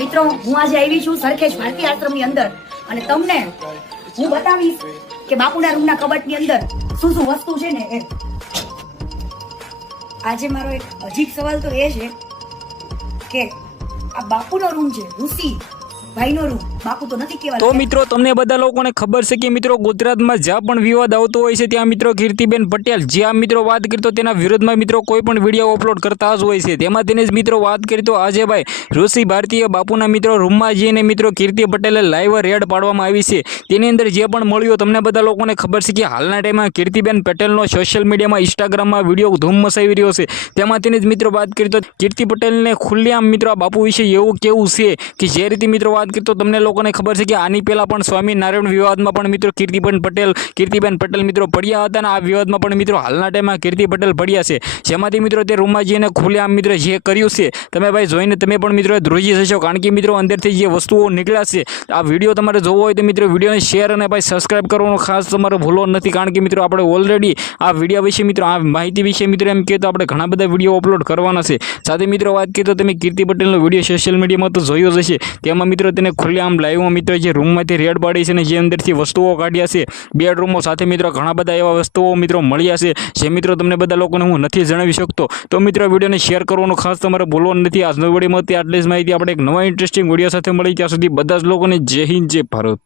મિત્રો હું આજે આવી છું સરખેજ ભારતી આશ્રમની અંદર અને તમને હું બતાવીશ કે બાપુના રૂમના કબાટની અંદર શું શું વસ્તુ છે ને એ. આજે મારો એક અજીબ સવાલ તો એ છે કે આ બાપુનો રૂમ છે, ઋષિ ભાઈનો રૂમ, બાપુ તો નથી કહેવાતો. તો મિત્રો તમને બધા લોકોને ખબર છે કે મિત્રો ગુજરાતમાં જ્યાં પણ વિવાદ આવતો હોય છે ત્યાં મિત્રો કીર્તિબેન પટેલ જ્યાં મિત્રો વાત કરી તો તેના વિરોધમાં મિત્રો કોઈ પણ વિડીયો અપલોડ કરતા જ હોય છે. તેમાં તેને જ મિત્રો વાત કરી તો આજે ભાઈ ઋષિ ભારતીય બાપુના મિત્રો રૂમમાં જઈને મિત્રો કીર્તિ પટેલે લાઈવ રેડ પાડવામાં આવી છે. તેની અંદર જે પણ મળ્યું તમને બધા લોકોને ખબર છે કે હાલના ટાઈમમાં કીર્તિબેન પટેલનો સોશિયલ મીડિયામાં ઇન્સ્ટાગ્રામમાં વિડીયો ધૂમ મચાવી રહ્યો છે. તેમાં તેને જ મિત્રો વાત કરી તો કીર્તિ પટેલને ખુલ્લેઆમ મિત્રો આ બાપુ વિશે એવું કેવું છે કે જે રીતે મિત્રો વાત કરી તો તમને લોકોને ખબર છે કે આની પહેલા પણ સ્વામિનારાયણ વિવાદમાં પણ મિત્રો કીર્તિબેન પટેલ મિત્રો પડ્યા હતા અને આ વિવાદમાં પણ મિત્રો હાલના ટાઈમમાં કીર્તિ પટેલ પડ્યા છે. જેમાંથી મિત્રો તે રૂમમાં જઈને ખુલ્લેઆમ મિત્રો જે કર્યું છે તમે ભાઈ જોઈને તમે પણ મિત્રો ધ્રુજી જશો, કારણ કે મિત્રો અંદરથી જે વસ્તુઓ નીકળ્યા છે. આ વિડીયો તમારે જોવો હોય તો મિત્રો વિડીયોને શેર અને ભાઈ સબસ્ક્રાઇબ કરવાનું ખાસ તમારે ભૂલો નથી, કારણ કે મિત્રો આપણે ઓલરેડી આ વિડીયો વિશે મિત્રો આ માહિતી વિશે મિત્રો એમ કહે તો આપણે ઘણા બધા વિડીયો અપલોડ કરવાના છે. સાથે મિત્રો વાત કરીએ તો તમે કીર્તિ પટેલનો વિડીયો સોશિયલ મીડિયામાં તો જોયો જ હશે. તેમાં મિત્રો તેને ખુલ્લેઆમ લાઈવમાં મિત્રો જે રૂમમાંથી રેડ પાડી છે અને જે અંદરથી વસ્તુઓ કાઢ્યા છે બેડરૂમો સાથે મિત્રો ઘણા બધા એવા વસ્તુઓ મિત્રો મળ્યા છે જે મિત્રો તમને બધા લોકોને હું નથી જણાવી શકતો. તો મિત્રો વિડીયોને શેર કરવાનું ખાસ તમારે ભૂલવાનું નથી. આજનો વિડીયોમાં આટલી જ માહિતી. આપણે એક નવા ઇન્ટરેસ્ટિંગ વિડીયો સાથે મળી, ત્યાં સુધી બધા જ લોકોને જય હિન્દ, જય ભારત.